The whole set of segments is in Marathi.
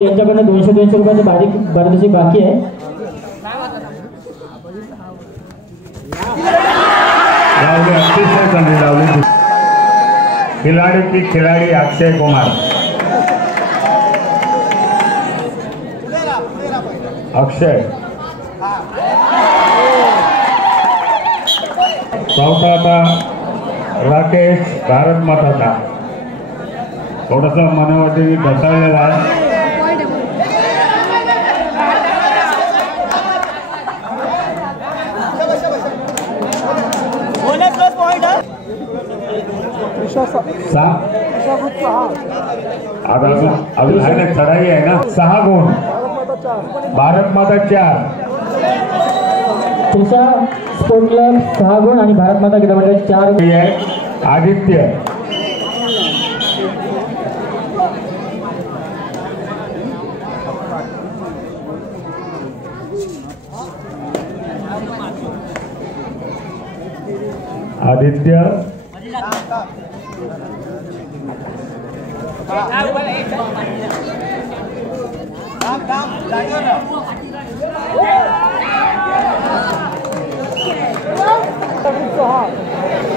यांच्याकडनं 200 रुपयाचे बारीक बरदशी बाकी आहे। खिलाड़ी की खिलाड़ी अक्षय कुमार। अक्षय चौथा था राकेश भारत माता था थोडासा मनावरती घसरलेला आहे। अजून आहे ना चढाई आहे ना 6 गुण भारत माता 4 त्रिशा स्पोर्ट क्लब 6 गुण आणि भारत माता क्रीडा मंडळ 4 गुण आहे। आदित्य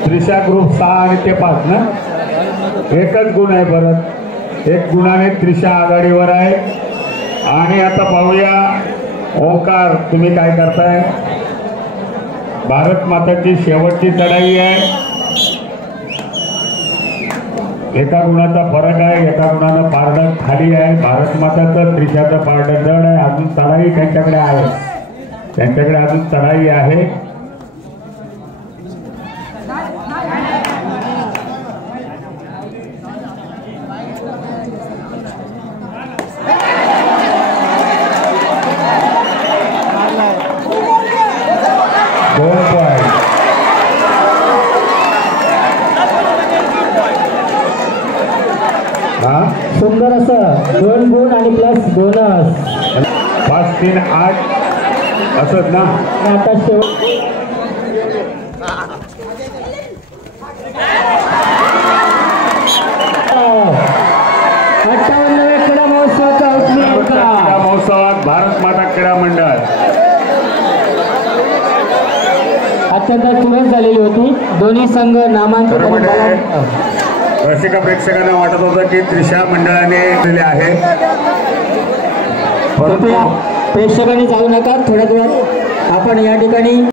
त्रिशा ग्रुप 6 आणि ते 5 ना एकच गुण आहे। परत 1 गुणाने त्रिशा आघाडीवर आहे। आणि आता पाहूया ओंकार तुम्ही काय करताय। भारत माताची शेवटची चढाई आहे। 1 गुणाचा फरक आहे। 1 गुणानं पारडं खाली आहे। भारत माताचं त्रिशाचं पारडं जड आहे। अजून चढाई त्यांच्याकडे आहे। त्यांच्याकडे अजून चढाई आहे। सुंदर असं 2 गुण आणि प्लस बोनस 5 3 8 असंच ना। आता शेवट 58व्या क्रीडा महोत्सवाचा क्रीडा महोत्सवात भारत माता क्रीडा मंडळ अत्यंत चुरस झालेली होती। दोन्ही संघ नामांकित रसिका प्रेक्षकांना वाटत होतं की त्रिशा मंडळाने दिले आहे। प्रेक्षकांनी जाऊ नका। थोड्या वेळात आपण या ठिकाणी